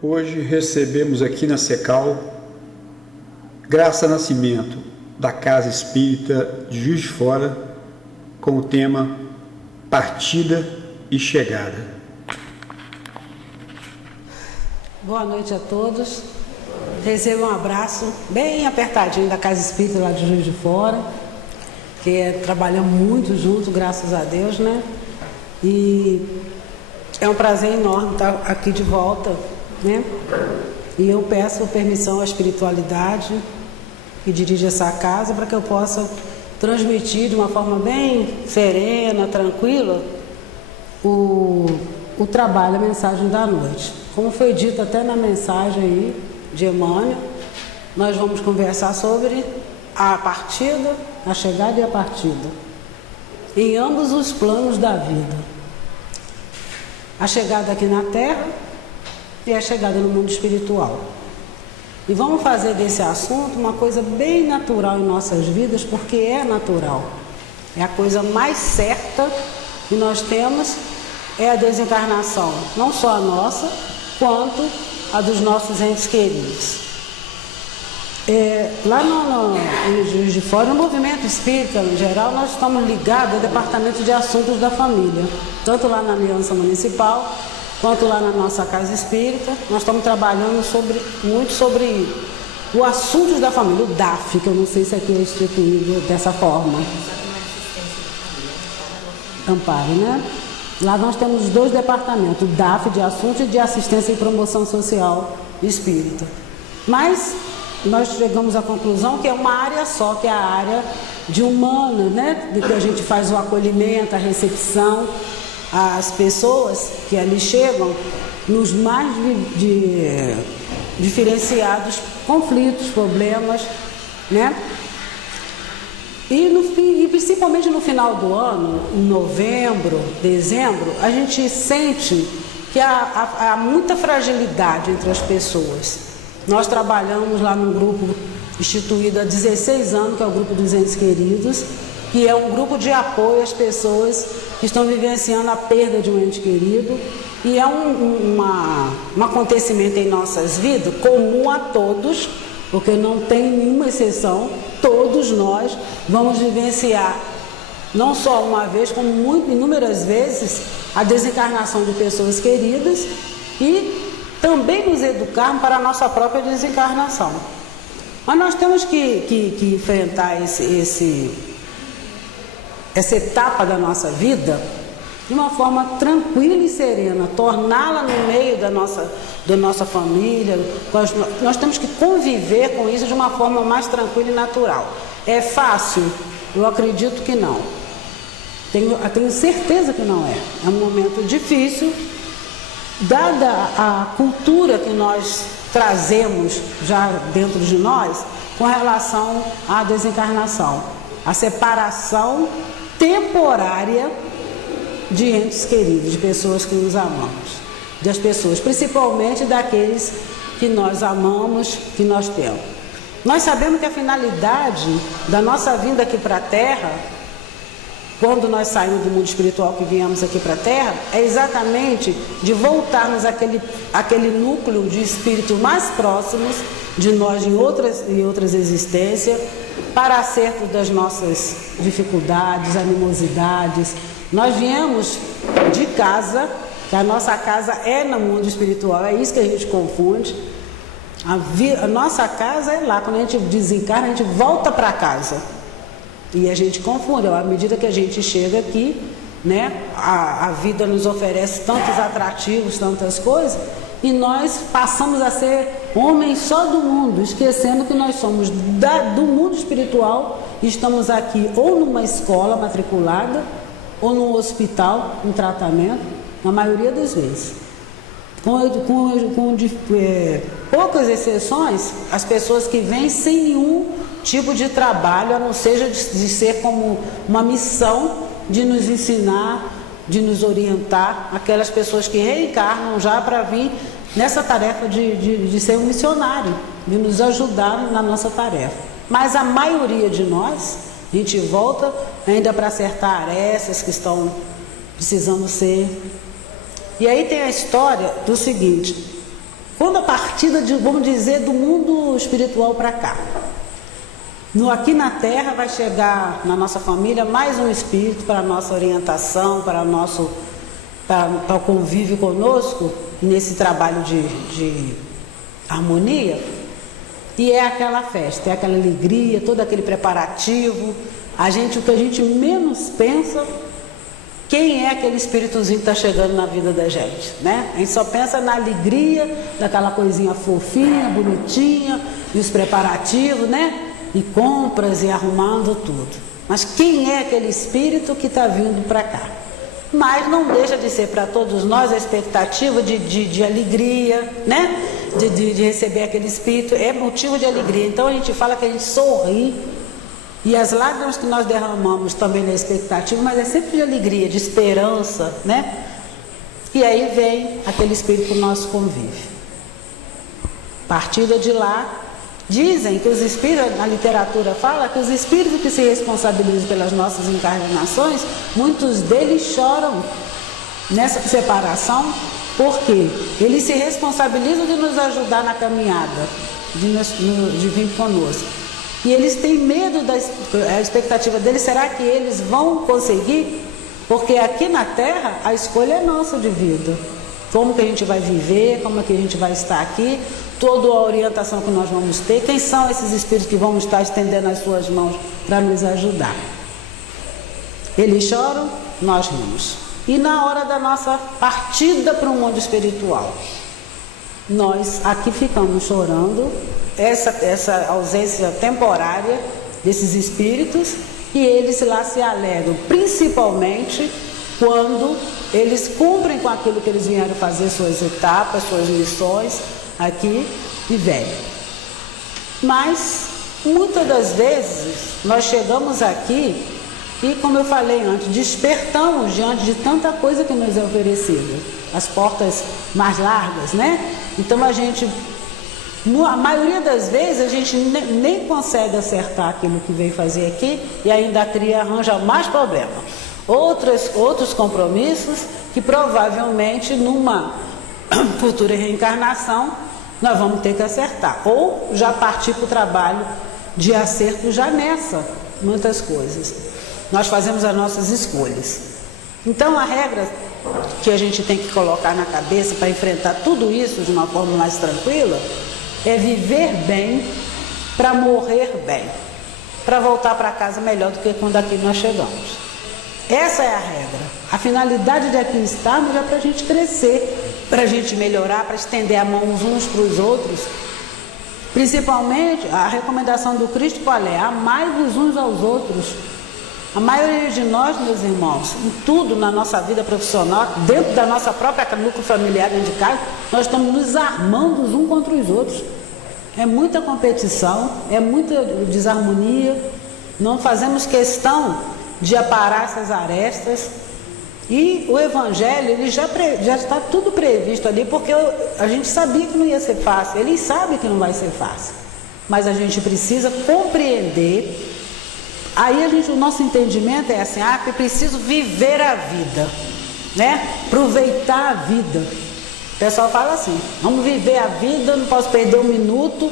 Hoje recebemos aqui na Secal Graça Nascimento, da Casa Espírita de Juiz de Fora, com o tema Partida e Chegada. Boa noite a todos. Recebo um abraço bem apertadinho da Casa Espírita lá de Juiz de Fora, que trabalhamos muito junto, graças a Deus, né? E é um prazer enorme estar aqui de volta, né? E eu peço permissão à espiritualidade que dirige essa casa para que eu possa transmitir de uma forma bem serena, tranquila, o trabalho, a mensagem da noite. Como foi dito até na mensagem aí de Emmanuel, nós vamos conversar sobre a partida, a chegada e a partida, em ambos os planos da vida. A chegada aqui na Terra e a chegada no mundo espiritual. E vamos fazer desse assunto uma coisa bem natural em nossas vidas, porque é natural. É a coisa mais certa que nós temos, é a desencarnação, não só a nossa, quanto a dos nossos entes queridos. Lá em Juiz de Fora, no movimento espírita em geral, nós estamos ligados ao Departamento de Assuntos da Família, tanto lá na Aliança Municipal, quanto lá na nossa Casa Espírita. Nós estamos trabalhando muito sobre o Assuntos da Família, o DAF, que eu não sei se aqui é instituído dessa forma. Amparo, né? Lá nós temos dois departamentos, o DAF de Assuntos e de Assistência e Promoção Social Espírita. Mas nós chegamos à conclusão que é uma área só, que é a área de humana, né? De que a gente faz o acolhimento, a recepção às pessoas que ali chegam nos mais diferenciados conflitos, problemas, né? E principalmente no final do ano, em novembro, dezembro, a gente sente que há muita fragilidade entre as pessoas. Nós trabalhamos lá num grupo instituído há 16 anos, que é o Grupo dos Entes Queridos, que é um grupo de apoio às pessoas que estão vivenciando a perda de um ente querido. E é um acontecimento em nossas vidas comum a todos, porque não tem nenhuma exceção. Todos nós vamos vivenciar, não só uma vez, como inúmeras vezes, a desencarnação de pessoas queridas e também nos educarmos para a nossa própria desencarnação. Mas nós temos que enfrentar essa etapa da nossa vida de uma forma tranquila e serena, torná-la no meio da nossa família. Nós temos que conviver com isso de uma forma mais tranquila e natural. É fácil? Eu acredito que não. Tenho certeza que não é. É um momento difícil, dada a cultura que nós trazemos já dentro de nós com relação à desencarnação, a separação temporária de entes queridos, de pessoas que nos amamos, das pessoas, principalmente daqueles que nós amamos, que nós temos. Nós sabemos que a finalidade da nossa vinda aqui para a Terra, quando nós saímos do mundo espiritual que viemos aqui para a Terra, é exatamente de voltarmos àquele núcleo de espíritos mais próximos de nós em outras existências, para acerto das nossas dificuldades, animosidades. Nós viemos de casa, que a nossa casa é no mundo espiritual, é isso que a gente confunde. A nossa casa é lá, quando a gente desencarna, a gente volta para casa. E a gente confunde, à medida que a gente chega aqui, né, a vida nos oferece tantos atrativos, tantas coisas, e nós passamos a ser homens só do mundo, esquecendo que nós somos do mundo espiritual e estamos aqui ou numa escola matriculada, ou num hospital, um tratamento, na maioria das vezes. Com poucas exceções, as pessoas que vêm sem nenhum tipo de trabalho, a não ser de ser como uma missão de nos ensinar, de nos orientar, aquelas pessoas que reencarnam já para vir nessa tarefa de ser um missionário, de nos ajudar na nossa tarefa. Mas a maioria de nós, a gente volta ainda para acertar arestas que estão precisando ser. E aí tem a história do seguinte: quando a partida, vamos dizer, do mundo espiritual para cá. Aqui na Terra vai chegar na nossa família mais um espírito para a nossa orientação, para o convívio conosco, nesse trabalho de harmonia. E é aquela festa, é aquela alegria, todo aquele preparativo. O que a gente menos pensa, quem é aquele espíritozinho que está chegando na vida da gente, né? A gente só pensa na alegria daquela coisinha fofinha, bonitinha, e os preparativos, né? E compras e arrumando tudo. Mas quem é aquele espírito que está vindo para cá? Mas não deixa de ser para todos nós a expectativa de alegria, né? De receber aquele espírito, é motivo de alegria. Então a gente fala que a gente sorri, e as lágrimas que nós derramamos também na expectativa, mas é sempre de alegria, de esperança, né? E aí vem aquele espírito que o nosso convive. Partida de lá, dizem que os espíritos, na literatura fala que os espíritos que se responsabilizam pelas nossas encarnações, muitos deles choram nessa separação, porque eles se responsabilizam de nos ajudar na caminhada, de vir conosco. E eles têm medo a expectativa deles, será que eles vão conseguir? Porque aqui na Terra a escolha é nossa de vida. Como que a gente vai viver, como é que a gente vai estar aqui, toda a orientação que nós vamos ter, quem são esses espíritos que vão estar estendendo as suas mãos para nos ajudar. Eles choram, nós rimos. E na hora da nossa partida para o mundo espiritual, nós aqui ficamos chorando, essa ausência temporária desses espíritos, e eles lá se alegram, principalmente quando eles cumprem com aquilo que eles vieram fazer, suas etapas, suas missões aqui e vêm. Mas muitas das vezes nós chegamos aqui e, como eu falei antes, despertamos diante de tanta coisa que nos é oferecida, as portas mais largas, né? Então a maioria das vezes a gente nem consegue acertar aquilo que veio fazer aqui e ainda arranja mais problema. Outros compromissos que provavelmente numa futura reencarnação nós vamos ter que acertar, ou já partir para o trabalho de acerto já nessa, muitas coisas. Nós fazemos as nossas escolhas. Então a regra que a gente tem que colocar na cabeça para enfrentar tudo isso de uma forma mais tranquila é viver bem para morrer bem, para voltar para casa melhor do que quando aqui nós chegamos. Essa é a regra. A finalidade de aqui estarmos é para a gente crescer, para a gente melhorar, para estender a mão uns para os outros. Principalmente, a recomendação do Cristo qual é? Amai-vos uns aos outros. A maioria de nós, meus irmãos, em tudo na nossa vida profissional, dentro da nossa própria núcleo familiar dentro de casa, nós estamos nos armando uns contra os outros. É muita competição, é muita desarmonia, não fazemos questão de aparar essas arestas. E o Evangelho, ele já está tudo previsto ali, porque a gente sabia que não ia ser fácil, ele sabe que não vai ser fácil, mas a gente precisa compreender. Aí o nosso entendimento é assim, eu preciso viver a vida, né? Aproveitar a vida. O pessoal fala assim, vamos viver a vida, não posso perder um minuto.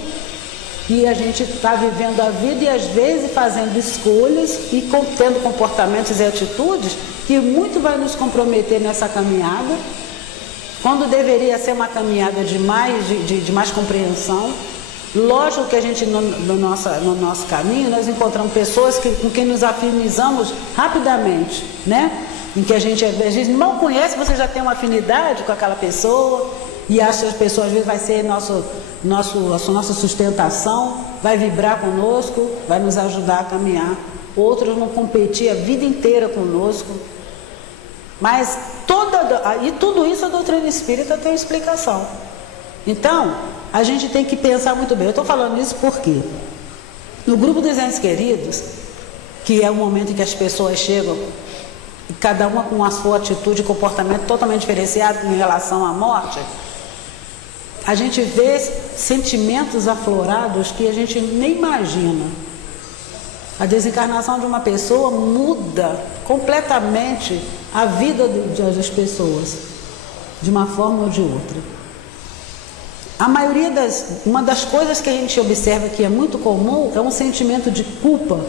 E a gente está vivendo a vida e às vezes fazendo escolhas e tendo comportamentos e atitudes que muito vai nos comprometer nessa caminhada, quando deveria ser uma caminhada de mais compreensão. Lógico que a gente, no nosso caminho, nós encontramos pessoas com quem nos afinizamos rapidamente, né? Em que a gente às vezes mal conhece, você já tem uma afinidade com aquela pessoa e acha que a pessoa às vezes vai ser a nossa sustentação, vai vibrar conosco, vai nos ajudar a caminhar. Outros vão competir a vida inteira conosco. Mas tudo isso a doutrina espírita tem explicação. Então, a gente tem que pensar muito bem. Eu estou falando isso porque no grupo dos entes queridos, que é o momento em que as pessoas chegam, cada uma com a sua atitude e comportamento totalmente diferenciado em relação à morte, a gente vê sentimentos aflorados que a gente nem imagina. A desencarnação de uma pessoa muda completamente a vida das pessoas, de uma forma ou de outra. uma das coisas que a gente observa que é muito comum é um sentimento de culpa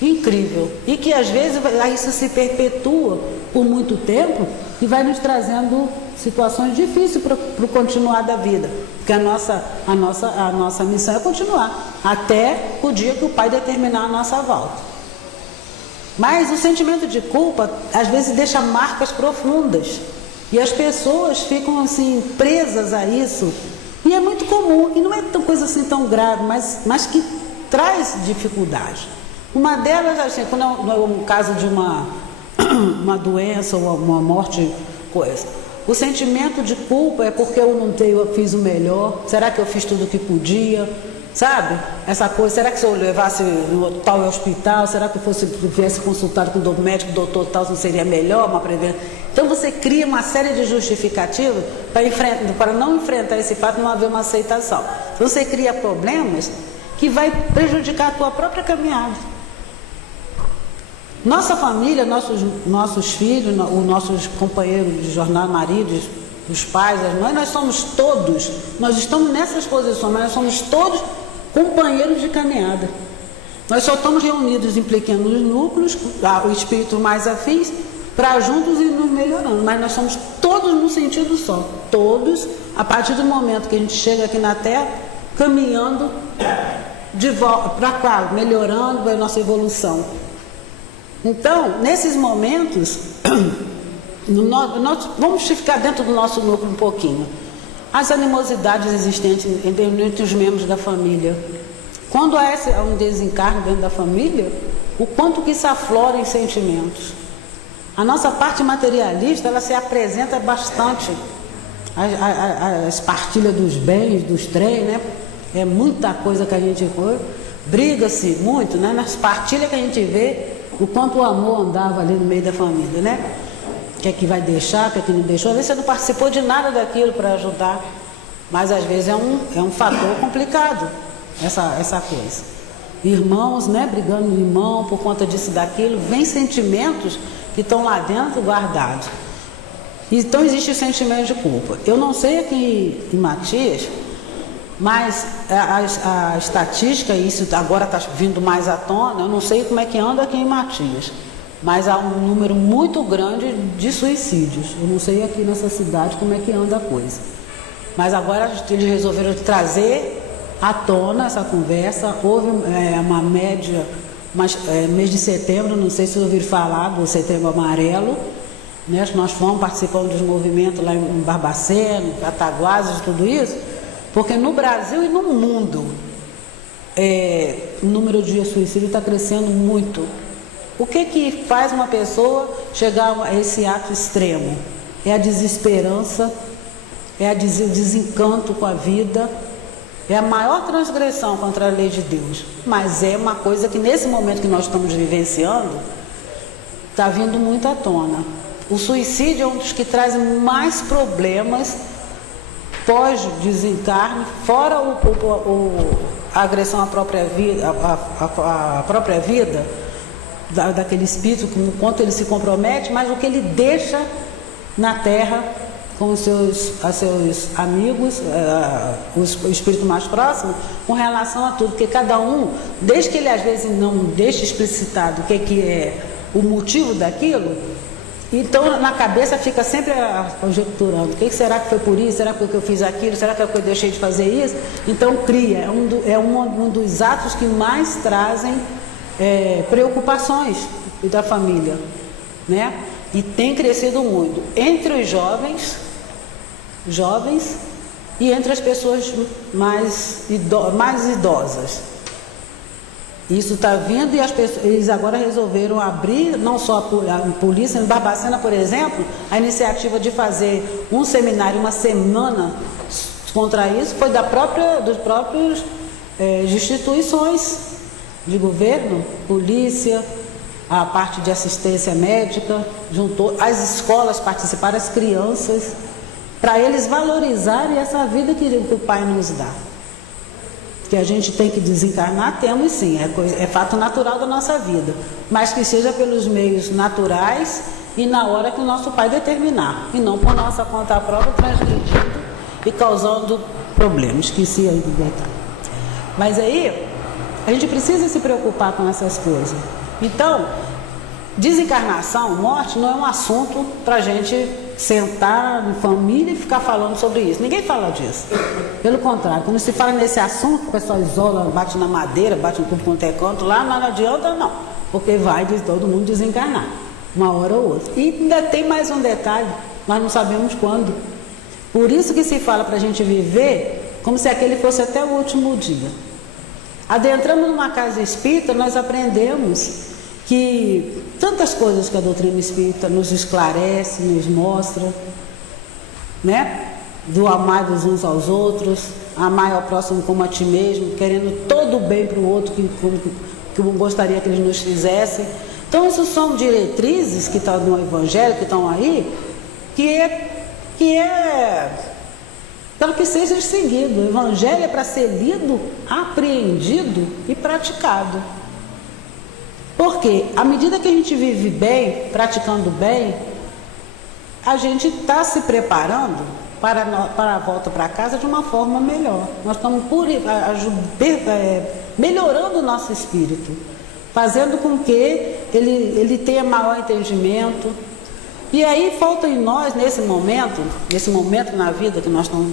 incrível, e que às vezes isso se perpetua por muito tempo e vai nos trazendo situações difíceis para o continuar da vida, porque a nossa missão é continuar até o dia que o Pai determinar a nossa volta. Mas o sentimento de culpa às vezes deixa marcas profundas e as pessoas ficam assim presas a isso, e é muito comum, e não é tão coisa assim tão grave, mas que traz dificuldade. Uma delas, assim, quando é um caso de uma doença ou uma morte, coisa. O sentimento de culpa é porque eu fiz o melhor, será que eu fiz tudo o que podia, sabe? Essa coisa, será que se eu levasse no tal hospital, será que eu tivesse consultado com o médico, o doutor tal, não seria melhor, uma prevenção? Então você cria uma série de justificativas para não enfrentar esse fato, não haver uma aceitação. Então você cria problemas que vai prejudicar a tua própria caminhada. Nossa família, nossos filhos, os nossos companheiros de jornada, maridos, os pais, as mães, nós estamos nessas posições, mas nós somos todos companheiros de caminhada. Nós só estamos reunidos em pequenos núcleos, o espírito mais afins, para juntos e nos melhorando, mas nós somos todos no sentido só, todos, a partir do momento que a gente chega aqui na Terra, caminhando de volta para cá, melhorando a nossa evolução. Então, nesses momentos, nós vamos ficar dentro do nosso núcleo um pouquinho. As animosidades existentes entre os membros da família. Quando há um desencargo dentro da família, o quanto que se aflora em sentimentos. A nossa parte materialista, ela se apresenta bastante. As partilhas dos bens, dos trens, né? É muita coisa que a gente vê. Briga-se muito, né? Nas partilhas que a gente vê, o quanto o amor andava ali no meio da família, né? O que é que vai deixar, o que é que não deixou. Às vezes você não participou de nada daquilo para ajudar, mas às vezes é um fator complicado, essa coisa. Irmãos, né? Brigando no irmão por conta disso e daquilo, vem sentimentos que estão lá dentro guardados. Então existe o sentimento de culpa. Eu não sei aqui em Matias, mas a estatística, isso agora está vindo mais à tona, eu não sei como é que anda aqui em Matias, mas há um número muito grande de suicídios. Eu não sei aqui nessa cidade como é que anda a coisa. Mas agora eles resolveram trazer à tona essa conversa. Houve uma média, mês de setembro, não sei se vocês ouviram falar do Setembro Amarelo, né? Nós fomos participando dos movimentos lá em Barbacena, Cataguases e tudo isso, porque no Brasil e no mundo o número de suicídio está crescendo muito. O que faz uma pessoa chegar a esse ato extremo? É a desesperança, o desencanto com a vida, é a maior transgressão contra a lei de Deus. Mas é uma coisa que nesse momento que nós estamos vivenciando, está vindo muito à tona. O suicídio é um dos que traz mais problemas pós-desencarne, fora a agressão à própria vida, a própria vida daquele espírito, com o quanto ele se compromete, mas o que ele deixa na Terra com os seus amigos, o espírito mais próximo, com relação a tudo, porque cada um, desde que ele às vezes não deixa explicitado o que é o motivo daquilo, então na cabeça fica sempre conjecturando, o que será que foi por isso, será que foi porque eu fiz aquilo, será que eu deixei de fazer isso? Então cria, é um dos atos que mais trazem preocupações da família, né? E tem crescido muito entre os jovens e entre as pessoas mais idosas. Isso está vindo, e eles agora resolveram abrir, não só a polícia, em Barbacena, por exemplo, a iniciativa de fazer um seminário, uma semana contra isso, foi dos próprios instituições de governo, polícia, a parte de assistência médica, juntou, as escolas participaram, as crianças, para eles valorizarem essa vida que o Pai nos dá. Que a gente tem que desencarnar, temos sim, é fato natural da nossa vida, mas que seja pelos meios naturais e na hora que o nosso Pai determinar, e não por nossa conta própria, transgredindo e causando problema, esqueci aí do detalhe. Mas aí, a gente precisa se preocupar com essas coisas. Então, desencarnação, morte, não é um assunto para a gente sentar em família e ficar falando sobre isso. Ninguém fala disso. Pelo contrário, quando se fala nesse assunto, o pessoal isola, bate na madeira, bate em tudo quanto é canto, lá não adianta não, porque vai todo mundo desencarnar, uma hora ou outra. E ainda tem mais um detalhe, nós não sabemos quando. Por isso que se fala para a gente viver como se aquele fosse até o último dia. Adentramos numa casa espírita, nós aprendemos que tantas coisas que a doutrina espírita nos esclarece, nos mostra, né? Do amar dos uns aos outros, amar ao próximo como a ti mesmo, querendo todo o bem para o outro que eu gostaria que eles nos fizessem. Então, isso são diretrizes que estão no Evangelho, que estão aí, que é para que seja seguido. O Evangelho é para ser lido, apreendido e praticado. Porque à medida que a gente vive bem, praticando bem, a gente está se preparando para a volta para casa de uma forma melhor. Nós estamos melhorando o nosso espírito, fazendo com que ele tenha maior entendimento. E aí falta em nós, nesse momento na vida que nós estamos,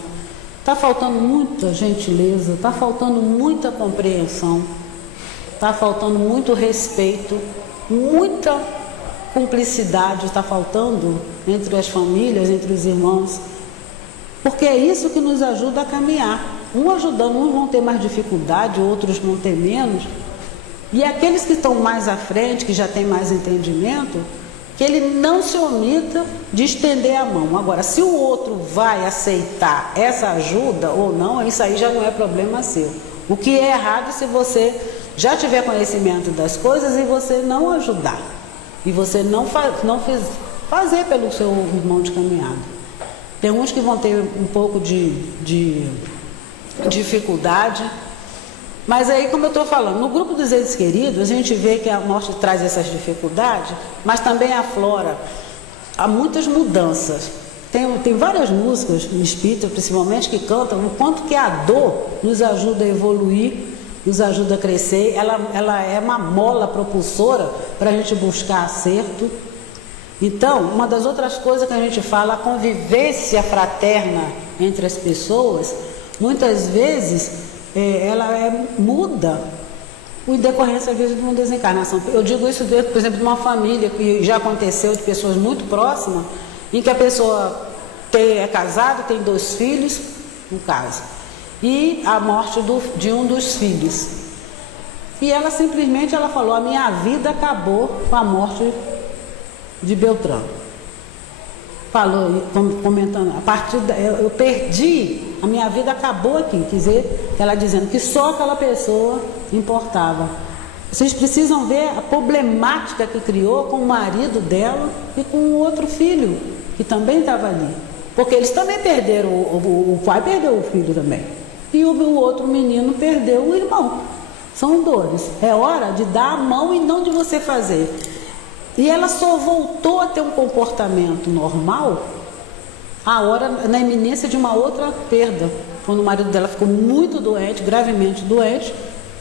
está faltando muita gentileza, está faltando muita compreensão, está faltando muito respeito, muita cumplicidade está faltando entre as famílias, entre os irmãos, porque é isso que nos ajuda a caminhar. Um ajudando, uns vão ter mais dificuldade, outros vão ter menos, e aqueles que estão mais à frente, que já têm mais entendimento, que ele não se omita de estender a mão. Agora, se o outro vai aceitar essa ajuda ou não, isso aí já não é problema seu. O que é errado se você já tiver conhecimento das coisas e você não ajudar, e você não fazer pelo seu irmão de caminhada. Tem uns que vão ter um pouco de dificuldade, mas aí, como eu estou falando, no grupo dos entes queridos, a gente vê que a morte traz essas dificuldades, mas também aflora, há muitas mudanças. Tem várias músicas no espírita, principalmente, que cantam o quanto que a dor nos ajuda a evoluir, nos ajuda a crescer. Ela é uma mola propulsora para a gente buscar acerto. Então, uma das outras coisas que a gente fala, a convivência fraterna entre as pessoas, muitas vezes ela muda em decorrência, às vezes, de uma desencarnação. Eu digo isso dentro, por exemplo, de uma família que já aconteceu, de pessoas muito próximas, em que a pessoa é casada, tem 2 filhos, no caso, e a morte de um dos filhos. E ela simplesmente falou: a minha vida acabou com a morte de Beltrano. Falou, comentando, eu perdi, a minha vida acabou aqui. Quer dizer, ela dizendo que só aquela pessoa importava. Vocês precisam ver a problemática que criou com o marido dela e com o outro filho, que também estava ali. Porque eles também perderam, o pai perdeu o filho também. E o outro menino perdeu o irmão. São dores. É hora de dar a mão e não de você fazer. E ela só voltou a ter um comportamento normal na iminência de uma outra perda. Quando o marido dela ficou muito doente, gravemente doente,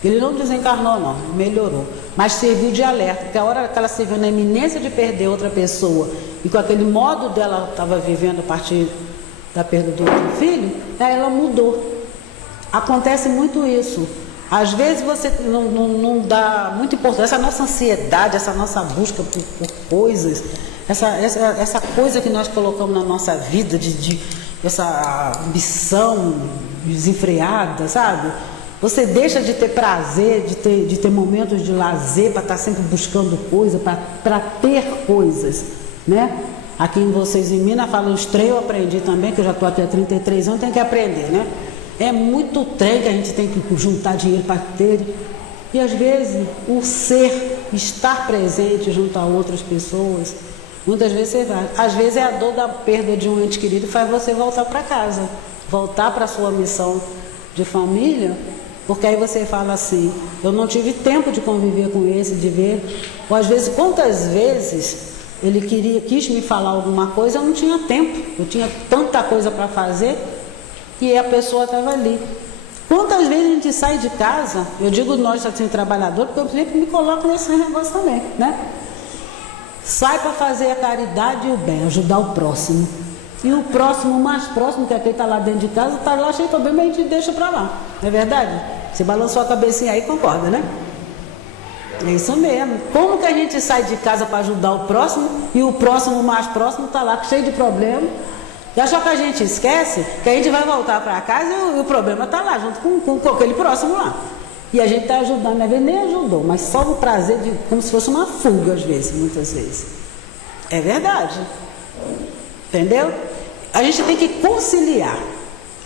ele não desencarnou não, melhorou. Mas serviu de alerta, porque a hora que ela se viu na iminência de perder outra pessoa, e com aquele modo dela estava vivendo a partir da perda do outro filho, ela mudou. Acontece muito isso. Às vezes você não dá muita importância, essa nossa ansiedade, essa nossa busca por coisas, essa coisa que nós colocamos na nossa vida, essa ambição desenfreada, sabe? Você deixa de ter prazer, de ter momentos de lazer, para estar sempre buscando coisa, para ter coisas, né? Aqui em Vocês em Minas, falam os trem, eu aprendi também, que eu já estou aqui há 33 anos, tenho que aprender, né? É muito trem que a gente tem que juntar dinheiro para ter. E às vezes o estar presente junto a outras pessoas, muitas vezes você vai. Às vezes é a dor da perda de um ente querido que faz você voltar para casa, voltar para a sua missão de família, porque aí você fala assim: eu não tive tempo de conviver com esse, de ver. Ou às vezes, quantas vezes ele quis me falar alguma coisa, eu não tinha tempo, eu tinha tanta coisa para fazer. E a pessoa estava ali. Quantas vezes a gente sai de casa, eu digo nós assim, trabalhadores, porque eu sempre me coloco nesse negócio também, né? Sai para fazer a caridade e o bem, ajudar o próximo. E o próximo, mais próximo, que é quem está lá dentro de casa, está lá cheio de problema, a gente deixa para lá. Não é verdade? Você balançou a cabecinha aí, concorda, né? É isso mesmo. Como que a gente sai de casa para ajudar o próximo e o próximo mais próximo está lá cheio de problema? E achou que a gente esquece que a gente vai voltar para casa e o problema está lá, junto com aquele próximo lá. E a gente está ajudando, às vezes nem ajudou, mas só o prazer, como se fosse uma fuga, às vezes, muitas vezes. É verdade. Entendeu? A gente tem que conciliar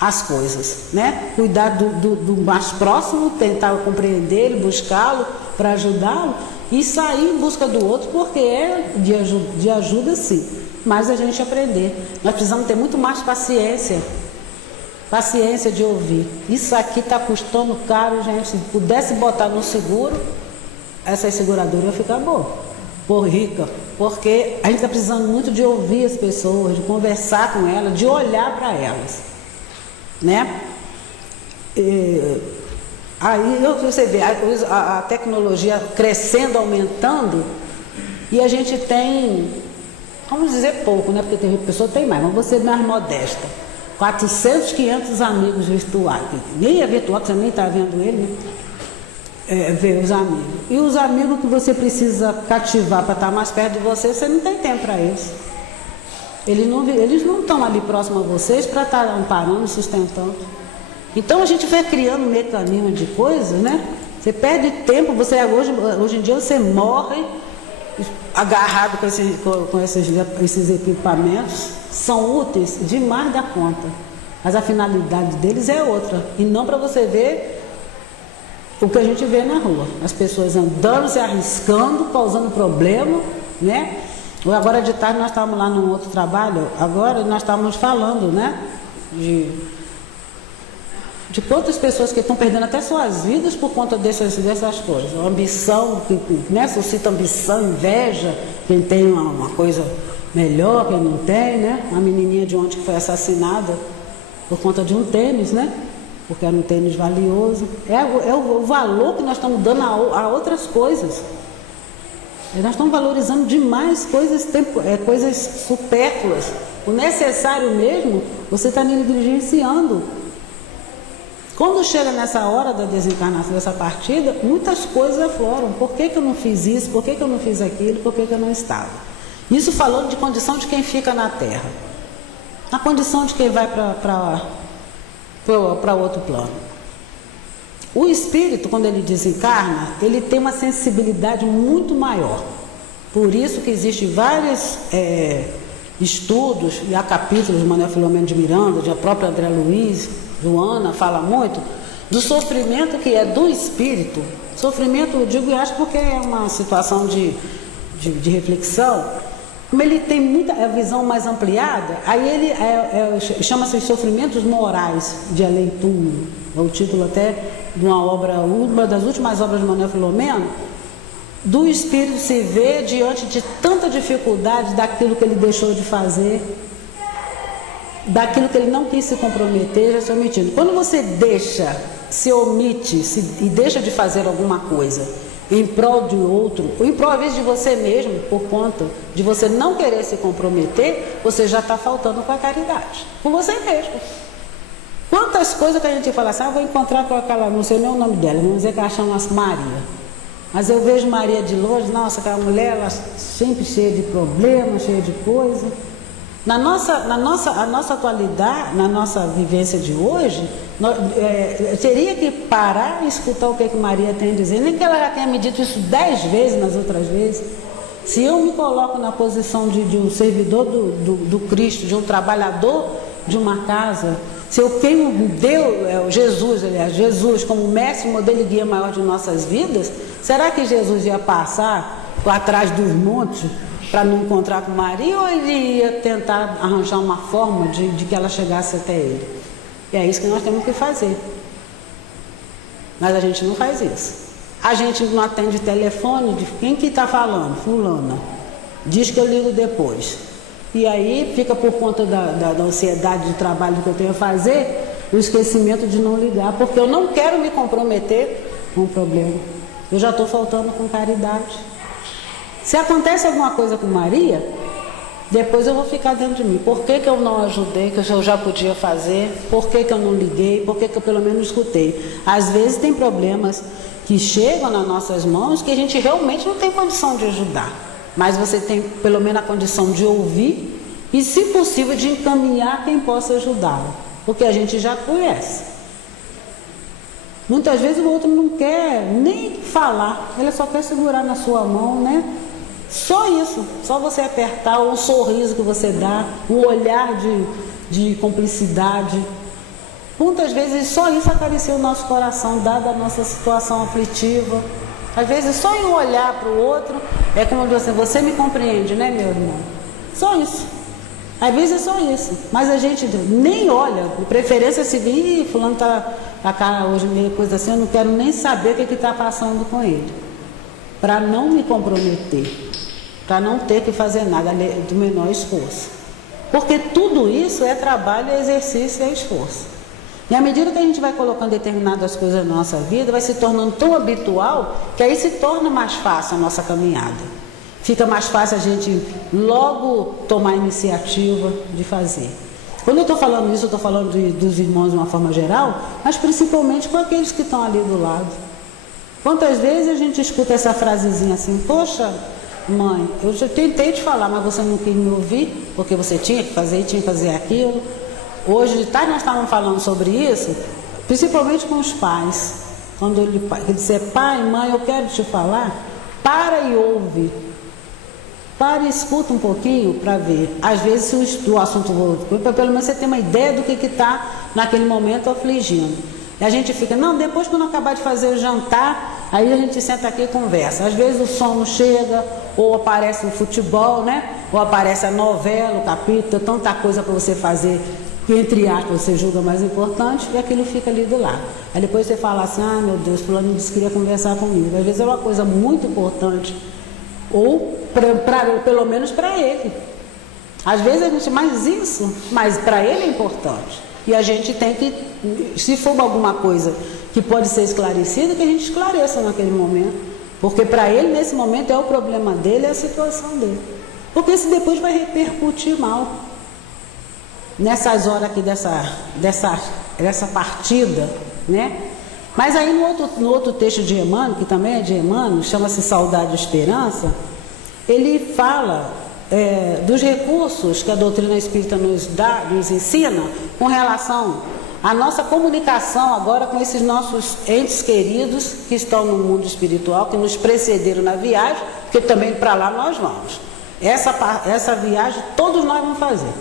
as coisas, né? Cuidar do mais próximo, tentar compreender ele, buscá-lo para ajudá-lo e sair em busca do outro, porque é de ajuda sim, mas a gente aprender. Nós precisamos ter muito mais paciência de ouvir. Isso aqui está custando caro, gente. Se pudesse botar no seguro, essas seguradoras iam ficar boas, por rica, porque a gente está precisando muito de ouvir as pessoas, de conversar com elas, de olhar para elas, né? Aí você vê a tecnologia crescendo, aumentando, e a gente tem, vamos dizer pouco, né? Porque tem pessoa que tem mais, mas você é mais modesta, 400, 500 amigos virtuais, nem é virtual, que você nem está vendo ele, né? Ver os amigos. E os amigos que você precisa cativar para estar mais perto de você, você não tem tempo para eles. Eles não estão ali próximo a vocês para estar amparando, sustentando. Então a gente vai criando um mecanismo de coisas, né? Você perde tempo, hoje em dia você morre agarrado com esses equipamentos, são úteis demais da conta. Mas a finalidade deles é outra. E não para você ver o que a gente vê na rua, as pessoas andando, se arriscando, causando problema, né? Agora de tarde nós estávamos lá num outro trabalho, agora nós estávamos falando, né? De quantas pessoas que estão perdendo até suas vidas por conta dessas coisas. A ambição, né? Suscita ambição, inveja, quem tem uma coisa melhor, quem não tem, né? A menininha de ontem que foi assassinada por conta de um tênis, né? Porque era um tênis valioso. É o valor que nós estamos dando a outras coisas. Nós estamos valorizando demais coisas supérfluas. O necessário mesmo, você está negligenciando. Quando chega nessa hora da desencarnação, dessa partida, muitas coisas afloram. Por que eu não fiz isso? Por que eu não fiz aquilo? Por que eu não estava? Isso falando de condição de quem fica na Terra. A condição de quem vai para outro plano. O espírito, quando ele desencarna, ele tem uma sensibilidade muito maior. Por isso que existem vários estudos, e há capítulos de Manuel Filomeno de Miranda, de a própria André Luiz, Joana, fala muito, do sofrimento que é do espírito. Sofrimento, eu digo e acho porque é uma situação de reflexão. Como ele tem muita visão mais ampliada, aí ele chama-se Sofrimentos Morais de Além-Túmulo. É o título até de uma das últimas obras de Manuel Filomeno. Do espírito se vê diante de tanta dificuldade daquilo que ele deixou de fazer, daquilo que ele não quis se comprometer, já se omitindo. Quando você se omite e deixa de fazer alguma coisa em prol de outro, ou em prol às vezes de você mesmo, por conta de você não querer se comprometer, você já está faltando com a caridade, com você mesmo. Quantas coisas que a gente fala assim, vou encontrar com aquela, não sei nem o nome dela, vamos dizer que ela chama-se Maria. Mas eu vejo Maria de longe, nossa, aquela mulher, ela sempre cheia de problemas, cheia de coisa. A nossa atualidade, na nossa vivência de hoje, teria que parar e escutar o que Maria tem a dizer. Nem que ela já tenha me dito isso 10 vezes nas outras vezes. Se eu me coloco na posição de um servidor do Cristo, de um trabalhador de uma casa, se eu tenho Jesus como mestre, modelo e guia maior de nossas vidas, será que Jesus ia passar atrás dos montes para me encontrar com Maria, ou ele ia tentar arranjar uma forma de que ela chegasse até ele? E é isso que nós temos que fazer. Mas a gente não faz isso. A gente não atende telefone de quem que está falando? Fulana. Diz que eu ligo depois. E aí fica por conta da ansiedade de trabalho que eu tenho a fazer, o esquecimento de não ligar, porque eu não quero me comprometer com o problema. Eu já estou faltando com caridade. Se acontece alguma coisa com Maria, depois eu vou ficar dentro de mim. Por que eu não ajudei, que eu já podia fazer? Por que eu não liguei? Por que eu pelo menos escutei? Às vezes tem problemas que chegam nas nossas mãos que a gente realmente não tem condição de ajudar. Mas você tem pelo menos a condição de ouvir e, se possível, de encaminhar quem possa ajudá-lo. Porque a gente já conhece. Muitas vezes o outro não quer nem falar, ele só quer segurar na sua mão, né? Só isso, só você apertar, ou um sorriso que você dá, um olhar de cumplicidade. Muitas vezes só isso acaricia o nosso coração, dada a nossa situação aflitiva. Às vezes só em olhar para o outro, é como você me compreende, né, meu irmão? Só isso. Às vezes é só isso, mas a gente nem olha, de preferência se vir, fulano tá cá hoje, meio coisa assim, eu não quero nem saber o que está passando com ele. Para não me comprometer, para não ter que fazer nada do menor esforço. Porque tudo isso é trabalho, é exercício, é esforço. E à medida que a gente vai colocando determinadas coisas na nossa vida, vai se tornando tão habitual, que aí se torna mais fácil a nossa caminhada. Fica mais fácil a gente logo tomar a iniciativa de fazer. Quando eu estou falando isso, eu estou falando dos irmãos de uma forma geral, mas principalmente com aqueles que estão ali do lado. Quantas vezes a gente escuta essa frasezinha assim: poxa, mãe, eu já tentei te falar, mas você não quis me ouvir, porque você tinha que fazer aquilo. Hoje de tarde nós estávamos falando sobre isso, principalmente com os pais. Quando ele disser: pai, mãe, eu quero te falar, para e ouve. Para e escuta um pouquinho para ver. Às vezes se o assunto volta, pelo menos você tem uma ideia do que está naquele momento afligindo. E a gente fica: não, depois quando acabar de fazer o jantar, aí a gente senta aqui e conversa. Às vezes o sono chega, ou aparece o futebol, né? Ou aparece a novela, o capítulo, tanta coisa para você fazer, que entre aspas você julga mais importante, e aquilo fica ali do lado. Aí depois você fala assim: ah, meu Deus, fulano disse que queria conversar comigo. Às vezes é uma coisa muito importante, ou pelo menos para ele. Às vezes a gente, mas para ele é importante. E a gente tem que, se for alguma coisa que pode ser esclarecida, que a gente esclareça naquele momento. Porque para ele, nesse momento, é o problema dele, é a situação dele. Porque isso depois vai repercutir mal. Nessas horas aqui dessa partida, né? Mas aí no outro texto de Emmanuel, que também é de Emmanuel, chama-se Saudade e Esperança, ele fala dos recursos que a doutrina espírita nos ensina com relação à nossa comunicação agora com esses nossos entes queridos que estão no mundo espiritual, que nos precederam na viagem, porque também para lá nós vamos. Essa viagem todos nós vamos fazer,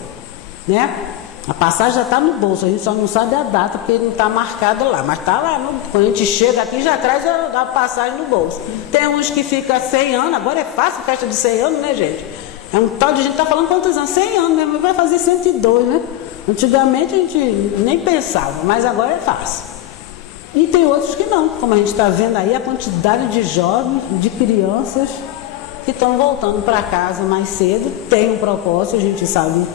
né? A passagem já está no bolso, a gente só não sabe a data porque não está marcada lá, mas está lá, quando a gente chega aqui já traz a passagem no bolso. Tem uns que ficam 100 anos, agora é fácil festa de 100 anos, né, gente? É um tal de gente está falando quantos anos? 100 anos, né? Vai fazer 102, né? Antigamente a gente nem pensava, mas agora é fácil. E tem outros que não, como a gente está vendo aí, a quantidade de jovens, de crianças que estão voltando para casa mais cedo, tem um propósito, a gente sabe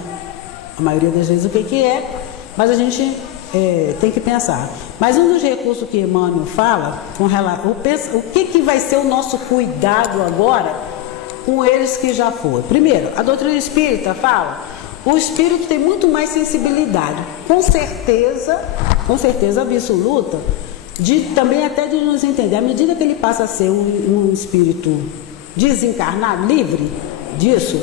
a maioria das vezes o que é, mas a gente tem que pensar. Mas um dos recursos que Emmanuel fala, o que vai ser o nosso cuidado agora com eles que já foram. Primeiro, a doutrina espírita fala, o espírito tem muito mais sensibilidade, com certeza absoluta, também até de nos entender. À medida que ele passa a ser um espírito desencarnado, livre disso,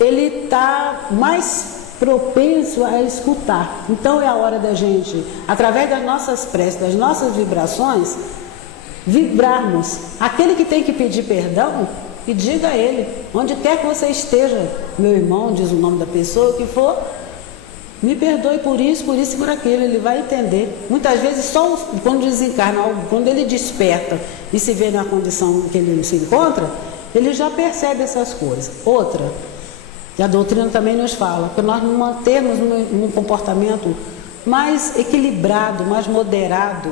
ele está mais propenso a escutar. Então é a hora da gente, através das nossas preces, das nossas vibrações, vibrarmos. Aquele que tem que pedir perdão, e diga a ele, onde quer que você esteja, meu irmão, diz o nome da pessoa, o que for, me perdoe por isso e por aquilo, ele vai entender. Muitas vezes só quando desencarna, quando ele desperta e se vê na condição que ele se encontra, ele já percebe essas coisas. Outra, e a doutrina também nos fala, que nós mantermos um comportamento mais equilibrado, mais moderado,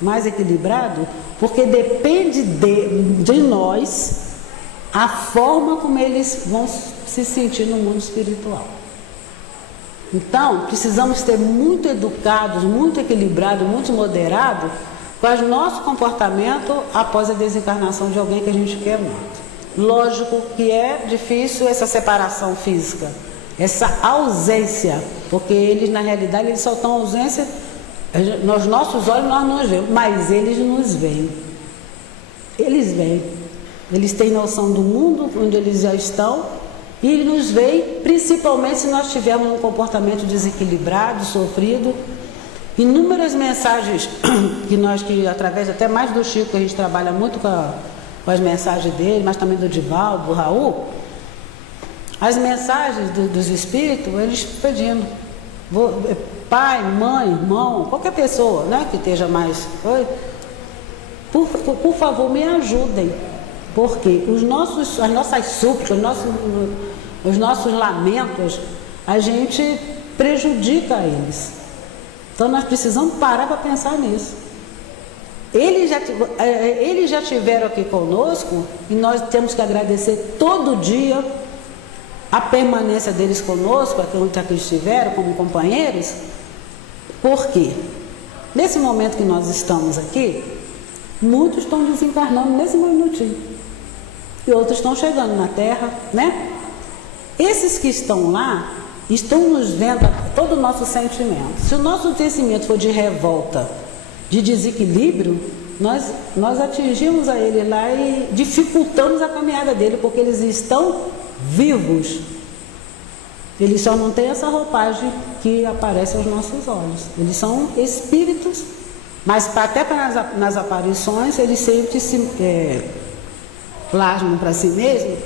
mais equilibrado, porque depende de nós a forma como eles vão se sentir no mundo espiritual. Então, precisamos ser muito educados, muito equilibrados, muito moderados com o nosso comportamento após a desencarnação de alguém que a gente quer muito. Lógico que é difícil essa separação física, essa ausência, porque eles, na realidade, eles só estão ausência, nos nossos olhos nós não os vemos, mas eles nos veem. Eles veem. Eles têm noção do mundo onde eles já estão e nos veem, principalmente se nós tivermos um comportamento desequilibrado, sofrido. Inúmeras mensagens que através até mais do Chico, a gente trabalha muito com as mensagens dele, mas também do Divaldo, do Raul, as mensagens dos espíritos, eles pedindo, pai, mãe, irmão, qualquer pessoa, né, que esteja mais, por favor, me ajudem, porque as nossas súplicas, os nossos lamentos, a gente prejudica eles. Então nós precisamos parar para pensar nisso. Eles já estiveram aqui conosco e nós temos que agradecer todo dia a permanência deles conosco, aqui estiveram como companheiros, porque nesse momento que nós estamos aqui, muitos estão desencarnando nesse minutinho e outros estão chegando na Terra, né? Esses que estão lá estão nos vendo todo o nosso sentimento. Se o nosso sentimento for de revolta, de desequilíbrio, nós atingimos a ele lá e dificultamos a caminhada dele, porque eles estão vivos. Eles só não têm essa roupagem que aparece aos nossos olhos. Eles são espíritos, mas até nas aparições eles sempre se plasmam para si mesmos,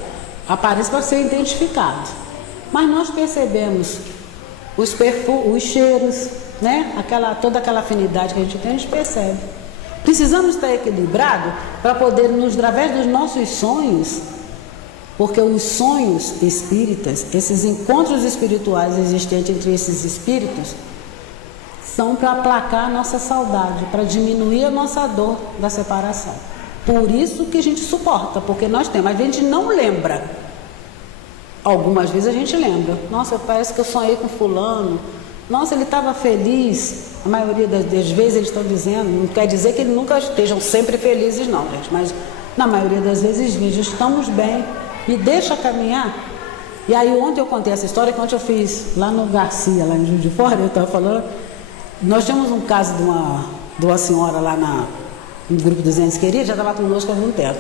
aparecem para ser identificados. Mas nós percebemos os cheiros, né? Toda aquela afinidade que a gente tem, a gente percebe. Precisamos estar equilibrados para poder, através dos nossos sonhos, porque os sonhos espíritas, esses encontros espirituais existentes entre esses espíritos, são para aplacar a nossa saudade, para diminuir a nossa dor da separação. Por isso que a gente suporta, porque nós temos, mas a gente não lembra. Algumas vezes a gente lembra. Nossa, parece que eu sonhei com fulano. Nossa, ele estava feliz. A maioria das vezes eles estão dizendo, não quer dizer que eles nunca estejam sempre felizes não, gente, mas na maioria das vezes dizem, estamos bem, me deixa caminhar. E aí ontem eu contei essa história, que ontem eu fiz lá no Garcia, lá em Juiz de Fora, eu estava falando, nós tínhamos um caso de uma senhora lá no grupo dos entes queridos, já estava conosco há algum tempo.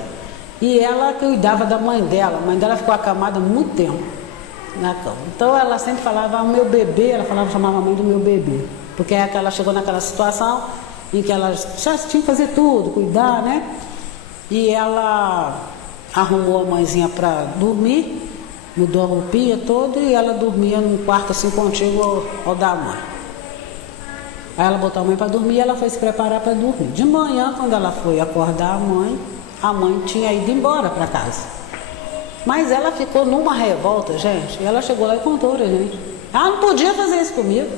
E ela cuidava da mãe dela. A mãe dela ficou acamada há muito tempo na cama. Então ela sempre falava, o meu bebê, chamava a mãe do meu bebê. Porque ela chegou naquela situação em que ela já tinha que fazer tudo, cuidar, né? E ela arrumou a mãezinha para dormir, mudou a roupinha toda e ela dormia num quarto assim contíguo ao da mãe. Aí ela botou a mãe para dormir e ela foi se preparar para dormir. De manhã, quando ela foi acordar a mãe tinha ido embora para casa. Mas ela ficou numa revolta, gente, e ela chegou lá e contou pra gente. Ela não podia fazer isso comigo.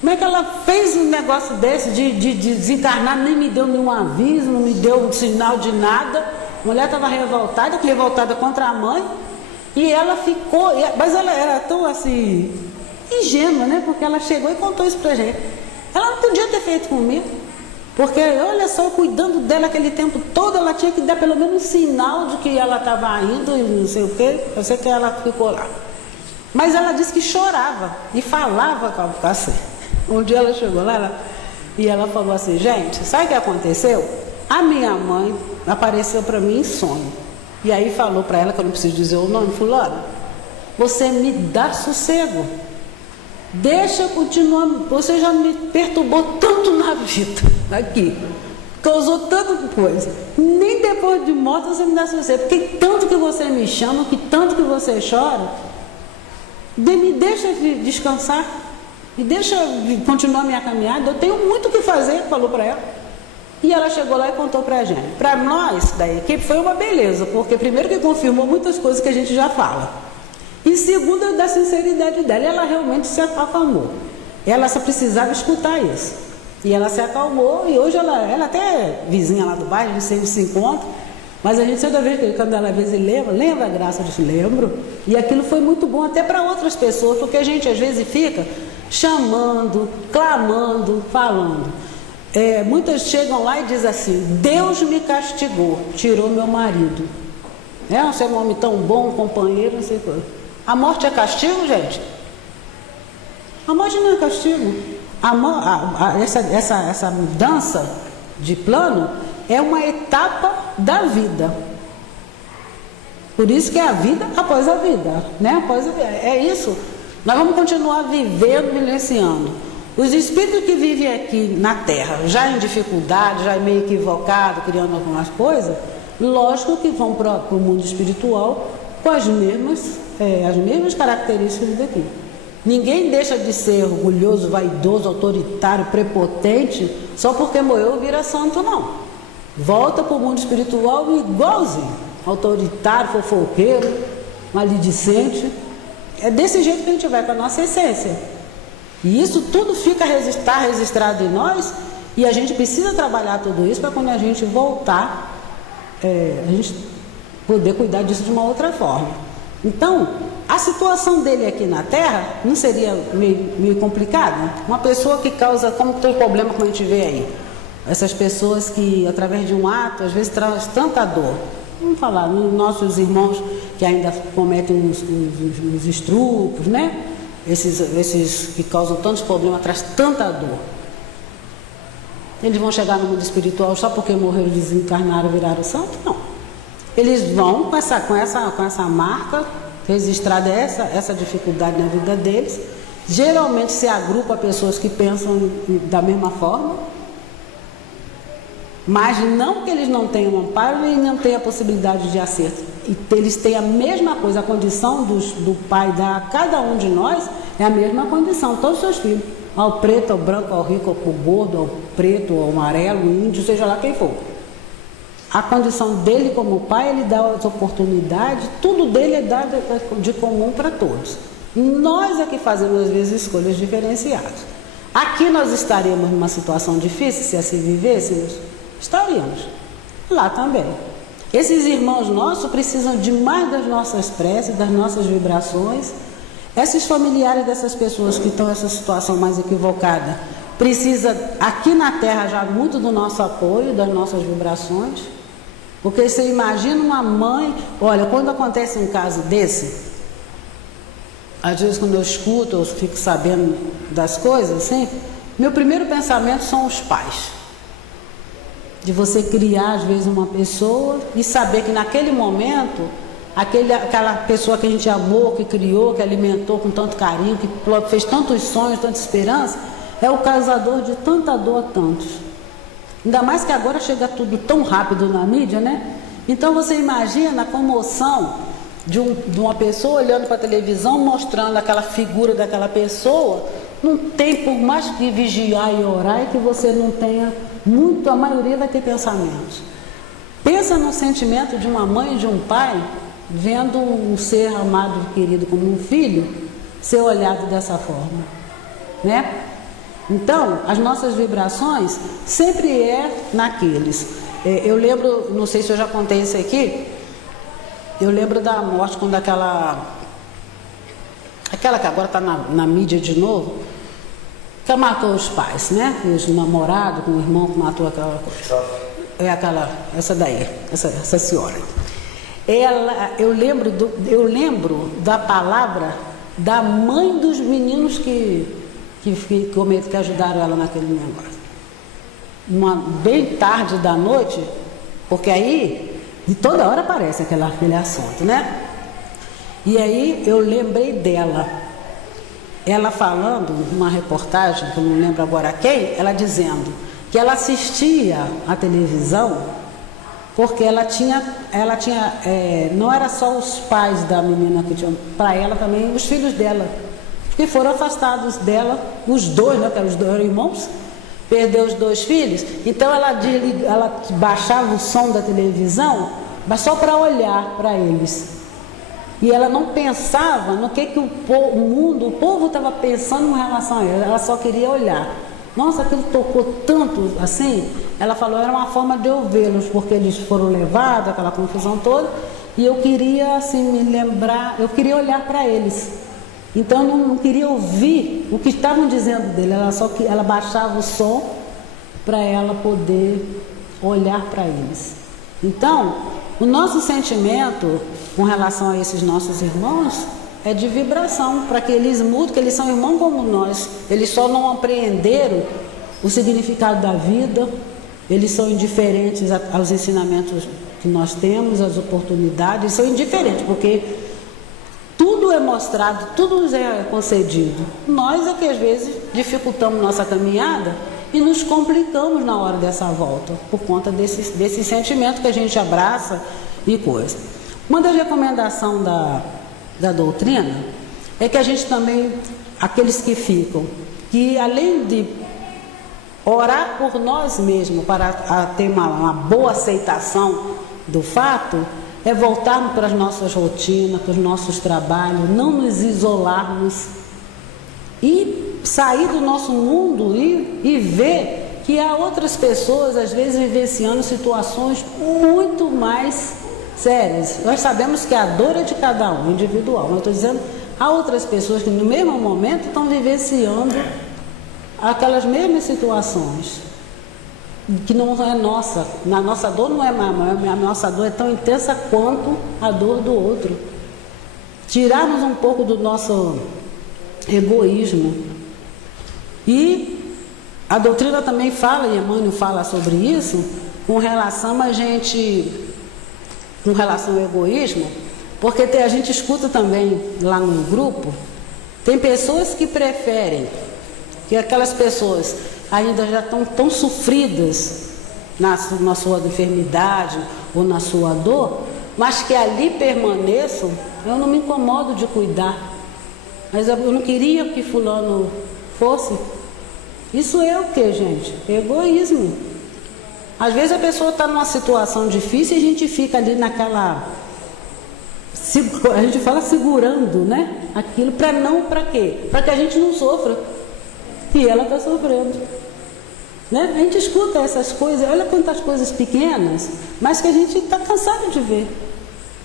Como é que ela fez um negócio desse de desencarnar, nem me deu nenhum aviso, não me deu um sinal de nada. A mulher estava revoltada contra a mãe, e ela ficou, mas ela era tão assim, ingênua, né? Porque ela chegou e contou isso pra gente. Ela não podia ter feito comigo. Porque, olha só, cuidando dela aquele tempo todo, ela tinha que dar pelo menos um sinal de que ela estava indo e não sei o quê. Eu sei que ela ficou lá. Mas ela disse que chorava e falava com a cacete. Um dia ela chegou lá e ela falou assim, gente, sabe o que aconteceu? A minha mãe apareceu para mim em sonho. E aí falou para ela, que eu não preciso dizer o nome, fulana, você me dá sossego. Deixa eu continuar, você já me perturbou tanto na vida, aqui, causou tanta coisa, nem depois de morte você me dá sossego, porque tanto que você me chama, que tanto que você chora, me deixa descansar, me deixa continuar minha caminhada, eu tenho muito o que fazer, falou para ela. E ela chegou lá e contou para a gente. Para nós, da equipe, foi uma beleza, porque primeiro que confirmou muitas coisas que a gente já fala. E segundo, da sinceridade dela, ela realmente se acalmou. Ela só precisava escutar isso. E ela se acalmou e hoje ela até é vizinha lá do bairro, a gente sempre se encontra, mas a gente toda vez, quando ela às vezes lembra a graça, eu lembro. E aquilo foi muito bom até para outras pessoas, porque a gente às vezes fica chamando, clamando, falando. Muitas chegam lá e dizem assim: Deus me castigou, tirou meu marido. Não sei, um homem tão bom, companheiro, não sei o que. A morte é castigo, gente? A morte não é castigo. Essa mudança de plano é uma etapa da vida. Por isso que é a vida após a vida, né? É isso. Nós vamos continuar vivendo, vivenciando. Os espíritos que vivem aqui na Terra, já em dificuldade, já meio equivocado, criando algumas coisas, lógico que vão para o mundo espiritual com as mesmas características daqui. Ninguém deixa de ser orgulhoso, vaidoso, autoritário, prepotente, só porque morreu vira santo, não. Volta para o mundo espiritual igualzinho, autoritário, fofoqueiro, maledicente. É desse jeito que a gente vai com a nossa essência. E isso tudo está registrado em nós, e a gente precisa trabalhar tudo isso para quando a gente voltar, a gente poder cuidar disso de uma outra forma. Então, a situação dele aqui na Terra não seria meio complicada? Uma pessoa que causa, como tem problema como a gente vê aí, essas pessoas que através de um ato às vezes traz tanta dor. Vamos falar, nossos irmãos que ainda cometem os estrupos, né? Esses que causam tantos problemas, traz tanta dor. Eles vão chegar no mundo espiritual só porque morreram, desencarnaram, viraram santo? Não. Eles vão com essa marca registrada, essa dificuldade na vida deles. Geralmente se agrupa pessoas que pensam da mesma forma, mas não que eles não tenham amparo e não tenham a possibilidade de acerto. E eles têm a mesma coisa, a condição do Pai dar a cada um de nós é a mesma condição, todos os seus filhos. Ao preto, ao branco, ao rico, ao gordo, ao preto, ao amarelo, ao índio, seja lá quem for. A condição dele como pai, ele dá as oportunidades, tudo dele é dado de comum para todos. Nós é que fazemos, às vezes, escolhas diferenciadas. Aqui nós estaríamos numa situação difícil, se assim vivêssemos? Estaríamos. Lá também. Esses irmãos nossos precisam demais das nossas preces, das nossas vibrações. Esses familiares dessas pessoas que estão nessa situação mais equivocada, precisa aqui na Terra já muito do nosso apoio, das nossas vibrações. Porque você imagina uma mãe, olha, quando acontece um caso desse, às vezes quando eu escuto, eu fico sabendo das coisas, assim, meu primeiro pensamento são os pais. De você criar, às vezes, uma pessoa e saber que naquele momento, aquela pessoa que a gente amou, que criou, que alimentou com tanto carinho, que fez tantos sonhos, tanta esperança, é o causador de tanta dor a tantos. Ainda mais que agora chega tudo tão rápido na mídia, né? Então você imagina a comoção de uma pessoa olhando para a televisão, mostrando aquela figura daquela pessoa. Não tem, por mais que vigiar e orar, é que você não tenha a maioria vai ter pensamentos. Pensa no sentimento de uma mãe e de um pai, vendo um ser amado e querido como um filho, ser olhado dessa forma, né? Então, as nossas vibrações sempre naqueles. Eu lembro, não sei se eu já contei isso aqui, eu lembro da morte quando aquela que agora está na mídia de novo, que matou os pais, né? Os namorados, com o irmão que matou aquela coisa. Essa senhora. Eu lembro da palavra da mãe dos meninos que ajudaram ela naquele negócio. Bem tarde da noite, porque aí de toda hora aparece aquele assunto, né? E aí eu lembrei dela, ela falando numa reportagem, que eu não lembro agora quem, ela dizendo que ela assistia à televisão porque ela tinha não era só os pais da menina que tinham, para ela também os filhos dela, que foram afastados dela, os dois, né, que os dois irmãos, perdeu os dois filhos. Então ela baixava o som da televisão, mas só para olhar para eles. E ela não pensava no que o povo estava pensando em relação a ela só queria olhar. Nossa, aquilo tocou tanto assim. Ela falou, era uma forma de eu vê-los, porque eles foram levados, aquela confusão toda, e eu queria assim me lembrar, eu queria olhar para eles. Então eu não queria ouvir o que estavam dizendo dele, ela baixava o som para ela poder olhar para eles. Então, o nosso sentimento com relação a esses nossos irmãos é de vibração, para que eles mudem, que eles são irmãos como nós. Eles só não apreenderam o significado da vida, eles são indiferentes aos ensinamentos que nós temos, às oportunidades, são indiferentes, porque tudo é mostrado, tudo nos é concedido. Nós é que às vezes dificultamos nossa caminhada e nos complicamos na hora dessa volta, por conta desse sentimento que a gente abraça e coisa. Uma das recomendações da doutrina é que a gente também, aqueles que ficam, que além de orar por nós mesmos para ter uma boa aceitação do fato, é voltarmos para as nossas rotinas, para os nossos trabalhos, não nos isolarmos e sair do nosso mundo e ver que há outras pessoas, às vezes, vivenciando situações muito mais sérias. Nós sabemos que a dor é de cada um, individual, mas eu estou dizendo, há outras pessoas que no mesmo momento estão vivenciando aquelas mesmas situações, que não é nossa. A nossa dor não é maior, a nossa dor é tão intensa quanto a dor do outro. Tirarmos um pouco do nosso egoísmo. E a doutrina também fala, e Emmanuel fala sobre isso, com relação ao egoísmo, porque a gente escuta também lá no grupo, tem pessoas que preferem que aquelas pessoas ainda já estão tão sofridas na sua enfermidade ou na sua dor, mas que ali permaneçam. Eu não me incomodo de cuidar, mas eu não queria que fulano fosse. Isso é o que, gente? Egoísmo. Às vezes a pessoa está numa situação difícil e a gente fica ali naquela... A gente fala segurando, né? Aquilo para quê? Para que a gente não sofra. E ela está sofrendo. Né? A gente escuta essas coisas, olha quantas coisas pequenas, mas que a gente está cansado de ver.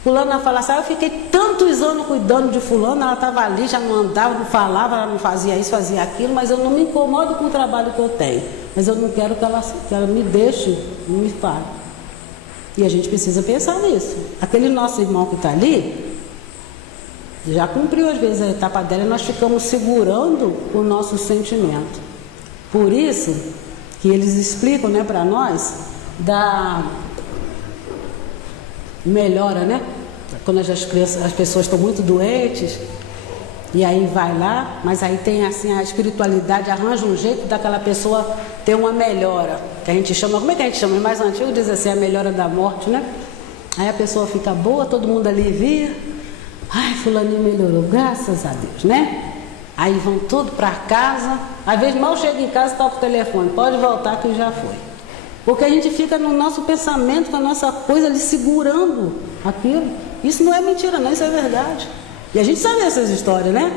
Fulana fala assim, eu fiquei tantos anos cuidando de fulano, ela estava ali, já não andava, não falava, ela não fazia isso, fazia aquilo, mas eu não me incomodo com o trabalho que eu tenho. Mas eu não quero que ela me deixe, não me fale. E a gente precisa pensar nisso. Aquele nosso irmão que está ali, já cumpriu às vezes a etapa dela e nós ficamos segurando o nosso sentimento. Por isso que eles explicam, né, para nós da melhora, né? Quando as pessoas estão muito doentes e aí vai lá, mas aí tem assim a espiritualidade, arranja um jeito daquela pessoa ter uma melhora, que a gente chama, como é que a gente chama? O mais antigo diz assim, a melhora da morte, né? Aí a pessoa fica boa, todo mundo alivia. Ai, fulaninho melhorou, graças a Deus, né? Aí vão tudo para casa, às vezes mal chega em casa e toca o telefone, pode voltar que já foi. Porque a gente fica no nosso pensamento, com a nossa coisa ali segurando aquilo. Isso não é mentira não, isso é verdade. E a gente sabe essas histórias, né?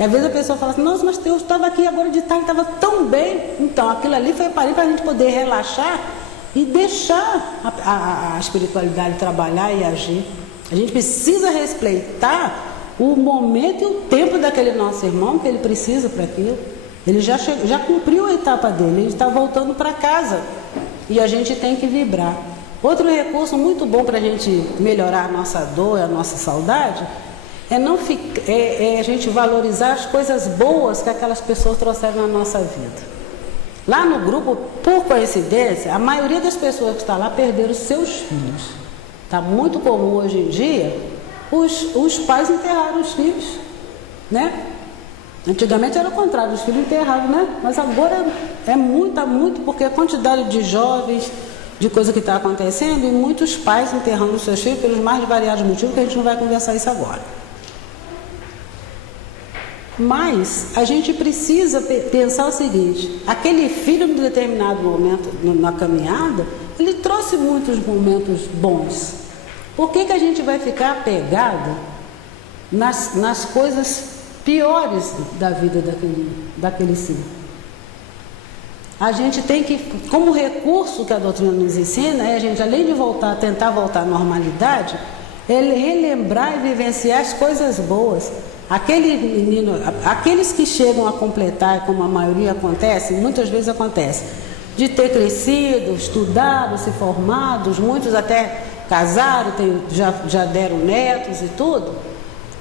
E às vezes a pessoa fala assim, nossa, mas Deus estava aqui agora de tarde, estava tão bem. Então, aquilo ali foi para a gente poder relaxar e deixar a espiritualidade trabalhar e agir. A gente precisa respeitar o momento e o tempo daquele nosso irmão, que ele precisa para aquilo. Ele já cumpriu a etapa dele, ele está voltando para casa. E a gente tem que vibrar. Outro recurso muito bom para a gente melhorar a nossa dor, a nossa saudade, é a gente valorizar as coisas boas que aquelas pessoas trouxeram na nossa vida. Lá no grupo, por coincidência, a maioria das pessoas que está lá perderam seus filhos. Está muito comum hoje em dia os pais enterraram os filhos, né? Antigamente era o contrário, os filhos enterravam, né? Mas agora é muito, porque a quantidade de jovens, de coisa que está acontecendo, e muitos pais enterrando os seus filhos pelos mais variados motivos, que a gente não vai conversar isso agora. Mas a gente precisa pensar o seguinte, aquele filho, em determinado momento na caminhada, ele trouxe muitos momentos bons. Por que a gente vai ficar apegado nas coisas piores da vida daquele ser? A gente tem que, como recurso que a doutrina nos ensina, é a gente, além de tentar voltar à normalidade, é relembrar e vivenciar as coisas boas. Aquele menino, aqueles que chegam a completar, como a maioria acontece, muitas vezes acontece, de ter crescido, estudado, se formados, muitos até casaram, já deram netos e tudo.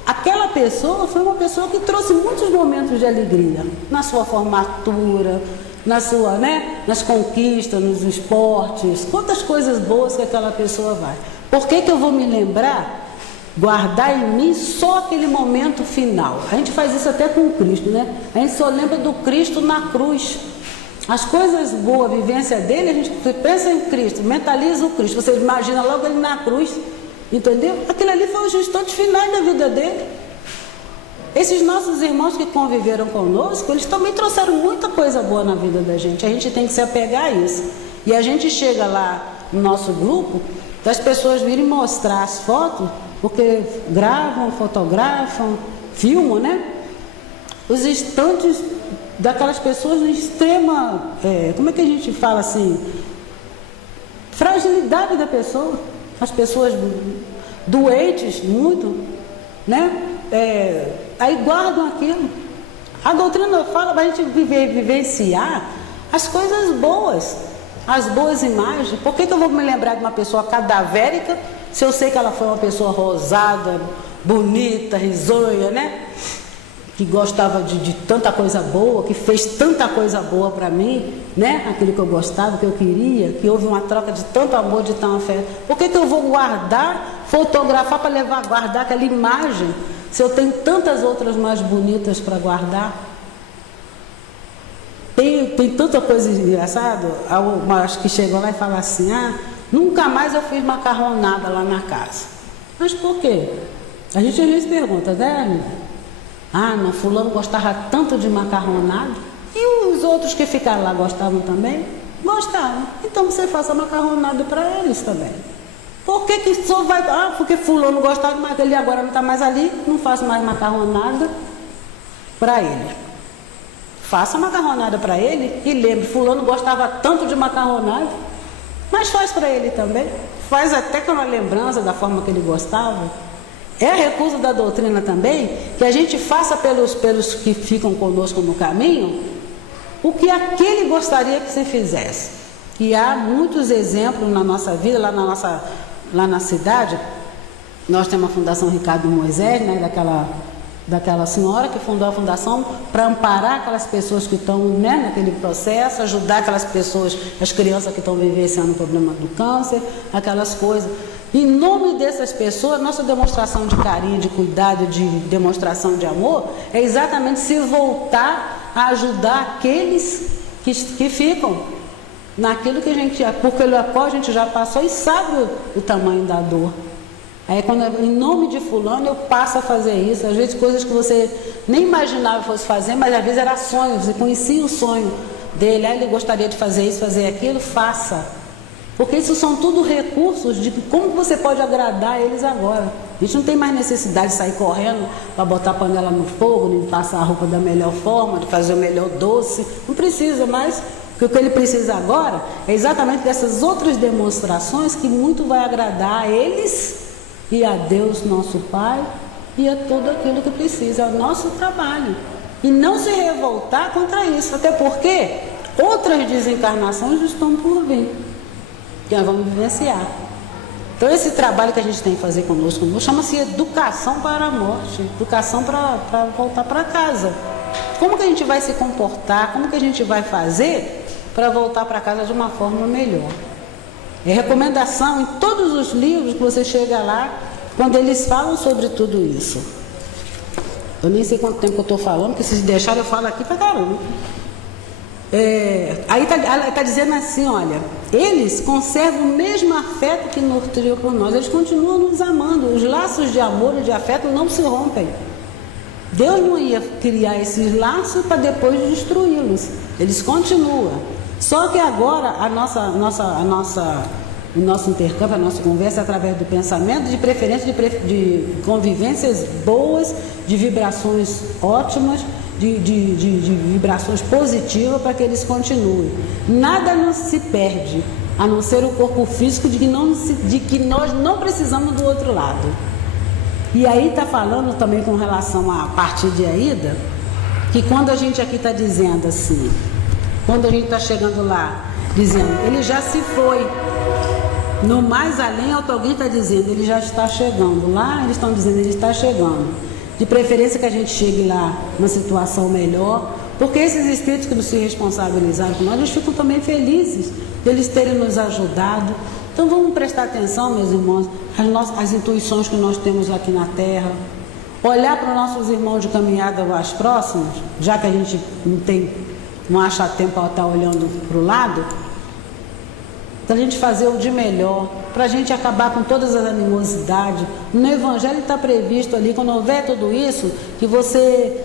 Aquela pessoa foi uma pessoa que trouxe muitos momentos de alegria na sua formatura, nas conquistas, nos esportes, quantas coisas boas que aquela pessoa vai. Por que eu vou me lembrar? Guardar em mim só aquele momento final. A gente faz isso até com Cristo, né? A gente só lembra do Cristo na cruz. As coisas boas, a vivência dele, a gente pensa em Cristo, mentaliza o Cristo. Você imagina logo ele na cruz, entendeu? Aquilo ali foi os instantes finais da vida dele. Esses nossos irmãos que conviveram conosco, eles também trouxeram muita coisa boa na vida da gente. A gente tem que se apegar a isso. E a gente chega lá no nosso grupo, das pessoas virem mostrar as fotos, porque gravam, fotografam, filmam, né? Os instantes daquelas pessoas em extrema, como é que a gente fala assim? Fragilidade da pessoa. As pessoas doentes muito, né? Aí guardam aquilo. A doutrina fala para a gente vivenciar as coisas boas, as boas imagens. Por que eu vou me lembrar de uma pessoa cadavérica se eu sei que ela foi uma pessoa rosada, bonita, risonha, né? Que gostava de tanta coisa boa, que fez tanta coisa boa para mim, né? Aquilo que eu gostava, que eu queria, que houve uma troca de tanto amor, de tanta fé. Por que eu vou guardar, fotografar para guardar aquela imagem, se eu tenho tantas outras mais bonitas para guardar? Tem tanta coisa engraçada. Acho que chegam lá e falam assim: nunca mais eu fiz macarronada lá na casa. Mas por quê? A gente às vezes pergunta, né? Não, fulano gostava tanto de macarronada. E os outros que ficaram lá gostavam também? Gostavam. Então você faça macarronada para eles também. Por que só vai... porque fulano gostava, mas ele agora não está mais ali, não faço mais macarronada para ele. Faça macarronada para ele e lembre, fulano gostava tanto de macarronada, mas faz para ele também. Faz até com uma lembrança da forma que ele gostava. É recurso da doutrina também que a gente faça pelos que ficam conosco no caminho o que aquele gostaria que se fizesse. E há muitos exemplos na nossa vida, lá na cidade. Nós temos a Fundação Ricardo Moisés, né, daquela senhora que fundou a fundação para amparar aquelas pessoas que estão, né, naquele processo, ajudar aquelas pessoas, as crianças que estão vivenciando o problema do câncer, aquelas coisas. Em nome dessas pessoas, nossa demonstração de carinho, de cuidado, de demonstração de amor, é exatamente se voltar a ajudar aqueles que ficam naquilo que a gente, porque a qual a gente já passou e sabe o tamanho da dor. Aí quando em nome de fulano eu passo a fazer isso, às vezes coisas que você nem imaginava que fosse fazer, mas às vezes era sonho, você conhecia o sonho dele, aí ele gostaria de fazer isso, fazer aquilo, faça. Porque isso são tudo recursos de como você pode agradar eles agora. A gente não tem mais necessidade de sair correndo para botar a panela no fogo, de passar a roupa da melhor forma, de fazer o melhor doce. Não precisa mais. Porque o que ele precisa agora é exatamente dessas outras demonstrações que muito vai agradar a eles e a Deus, nosso Pai, e a tudo aquilo que precisa. É o nosso trabalho. E não se revoltar contra isso. Até porque outras desencarnações estão por vir, que nós vamos vivenciar. Então esse trabalho que a gente tem que fazer conosco chama-se educação para a morte, educação para voltar para casa. Como que a gente vai se comportar, como que a gente vai fazer para voltar para casa de uma forma melhor. É recomendação em todos os livros que você chega lá, quando eles falam sobre tudo isso. Eu nem sei quanto tempo eu estou falando, porque se deixar eu falo aqui para caramba. Aí está dizendo assim, olha, eles conservam o mesmo afeto que nutriu por nós, eles continuam nos amando, os laços de amor e de afeto não se rompem. Deus não ia criar esses laços para depois destruí-los, eles continuam. Só que agora o nosso intercâmbio, a nossa conversa é através do pensamento, de preferência de convivências boas, de vibrações ótimas, de vibrações positivas para que eles continuem. Nada não se perde, a não ser o corpo físico de que nós não precisamos do outro lado. E aí está falando também com relação à parte de Aida, que quando a gente aqui está dizendo assim, quando a gente está chegando lá, dizendo, ele já se foi, no mais além, alguém está dizendo, ele já está chegando, lá eles estão dizendo, ele está chegando, de preferência que a gente chegue lá numa situação melhor, porque esses espíritos que nos se responsabilizaram por nós, eles ficam também felizes de eles terem nos ajudado. Então vamos prestar atenção, meus irmãos, às intuições que nós temos aqui na Terra, olhar para os nossos irmãos de caminhada mais próximos, já que a gente não acha tempo para estar olhando para o lado, para a gente fazer o de melhor, para a gente acabar com todas as animosidades. No Evangelho está previsto ali, quando houver tudo isso, que você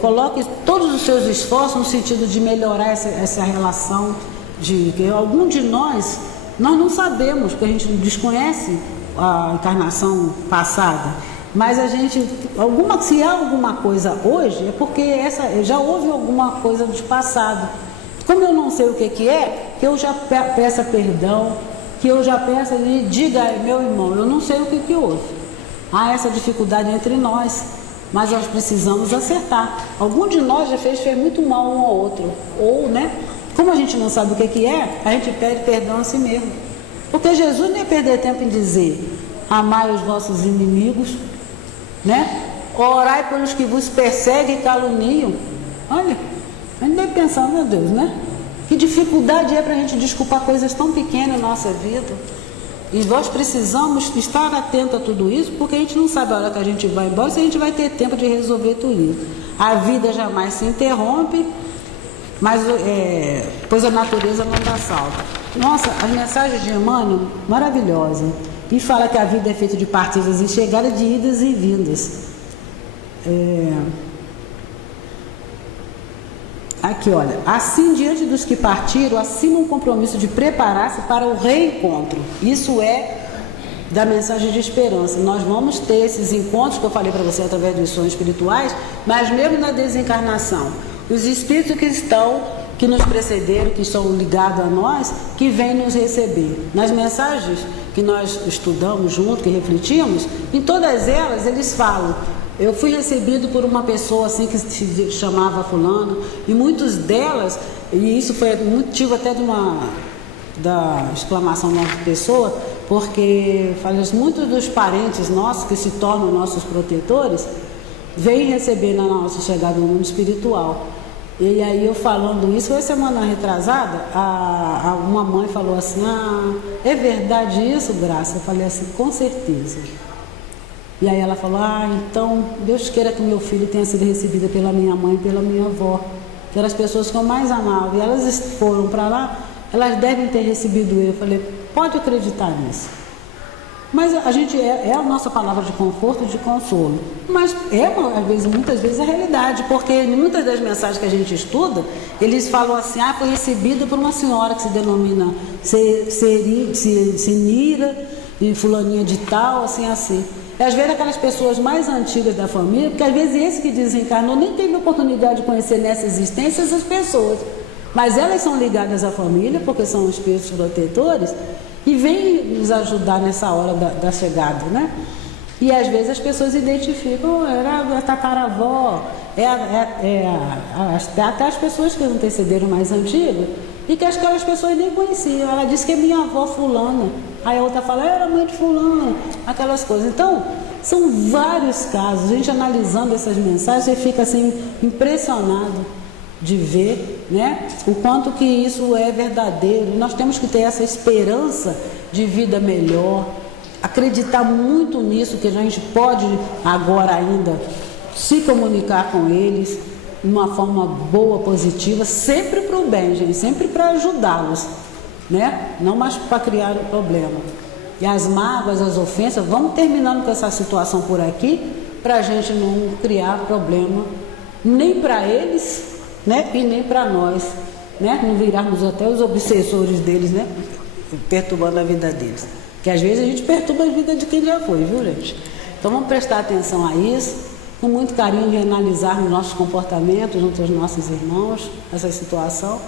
coloque todos os seus esforços no sentido de melhorar essa relação, que algum de nós não sabemos, porque a gente desconhece a encarnação passada, mas a gente, se há alguma coisa hoje, é porque já houve alguma coisa do passado. Como eu não sei o que é, que eu já peça perdão, que eu já peça e diga, meu irmão, eu não sei o que houve. Há essa dificuldade entre nós, mas nós precisamos acertar. Algum de nós já fez muito mal um ao outro, ou, como a gente não sabe o que é, a gente pede perdão a si mesmo. Porque Jesus não ia perder tempo em dizer, amai os vossos inimigos, orai pelos que vos perseguem e caluniam. Olha, a gente deve pensar, meu Deus, que dificuldade é para a gente desculpar coisas tão pequenas na nossa vida. E nós precisamos estar atentos a tudo isso, porque a gente não sabe a hora que a gente vai embora, se a gente vai ter tempo de resolver tudo isso. A vida jamais se interrompe, mas pois a natureza não dá salto. Nossa, as mensagens de Emmanuel, maravilhosa. E fala que a vida é feita de partidas e chegadas, de idas e vindas. Aqui, olha, assim diante dos que partiram, assina um compromisso de preparar-se para o reencontro. Isso é da mensagem de esperança. Nós vamos ter esses encontros que eu falei para você através dos sonhos espirituais, mas mesmo na desencarnação, os espíritos que nos precederam, que estão ligados a nós, que vêm nos receber. Nas mensagens que nós estudamos junto, que refletimos, em todas elas eles falam, eu fui recebido por uma pessoa assim que se chamava fulano, e muitas delas, e isso foi motivo até da exclamação da pessoa, porque muitos dos parentes nossos que se tornam nossos protetores, vêm receber na nossa chegada no mundo espiritual. E aí eu falando isso, foi semana retrasada, uma mãe falou assim, é verdade isso, Graça? Eu falei assim, com certeza. E aí ela falou, então Deus queira que meu filho tenha sido recebido pela minha mãe e pela minha avó, que eram as pessoas que eu mais amava, e elas foram para lá, elas devem ter recebido ele. Eu falei, pode acreditar nisso. Mas a gente é a nossa palavra de conforto, de consolo. Mas muitas vezes a realidade, porque em muitas das mensagens que a gente estuda, eles falam assim, foi recebida por uma senhora que se denomina Senira, e fulaninha de tal, assim. E às vezes aquelas pessoas mais antigas da família, porque às vezes esse que desencarnou nem teve oportunidade de conhecer nessa existência essas pessoas. Mas elas são ligadas à família, porque são espíritos protetores, e vem nos ajudar nessa hora da chegada, E às vezes as pessoas identificam, era a tataravó, até as pessoas que antecederam mais antigas, e que aquelas pessoas nem conheciam. Ela disse que é minha avó fulana, aí a outra fala, era mãe de fulana, aquelas coisas. Então, são vários casos, a gente analisando essas mensagens, você fica assim, impressionado de ver, o quanto que isso é verdadeiro. Nós temos que ter essa esperança de vida melhor, acreditar muito nisso, que a gente pode agora ainda se comunicar com eles de uma forma boa, positiva, sempre para o bem, gente, sempre para ajudá-los, não mais para criar um problema. E as mágoas, as ofensas, vamos terminando com essa situação por aqui, para a gente não criar problema nem para eles, e nem para nós, não virarmos até os obsessores deles, perturbando a vida deles. Que às vezes a gente perturba a vida de quem já foi, viu, gente? Então vamos prestar atenção a isso, com muito carinho, e analisar os nossos comportamentos junto aos nossos irmãos, essa situação,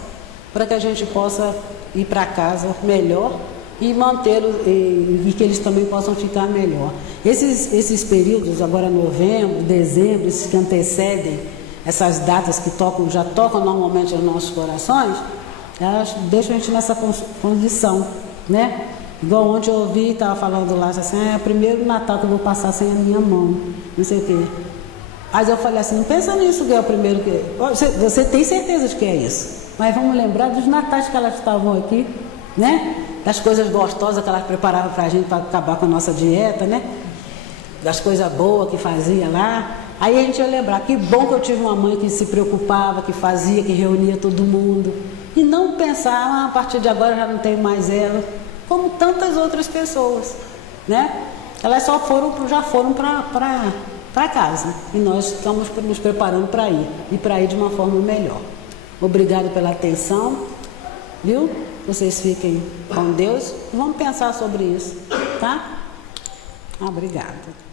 para que a gente possa ir para casa melhor e mantê-los, e que eles também possam ficar melhor. Esses períodos, agora novembro, dezembro, esses que antecedem essas datas que já tocam normalmente nos nossos corações, elas deixam a gente nessa condição, né? Igual ontem eu ouvi, estava falando lá, assim, é o primeiro Natal que eu vou passar sem a minha mão, não sei o quê. Mas eu falei assim, não pensa nisso que é o primeiro que... Você tem certeza de que é isso? Mas vamos lembrar dos natais que elas estavam aqui, né? Das coisas gostosas que elas preparavam para a gente, para acabar com a nossa dieta, né? Das coisas boas que fazia lá. Aí a gente ia lembrar, que bom que eu tive uma mãe que se preocupava, que fazia, que reunia todo mundo. E não pensar, a partir de agora eu já não tenho mais ela, como tantas outras pessoas, né? Elas já foram para casa. E nós estamos nos preparando para ir. E para ir de uma forma melhor. Obrigado pela atenção, viu? Vocês fiquem com Deus. Vamos pensar sobre isso, tá? Obrigada.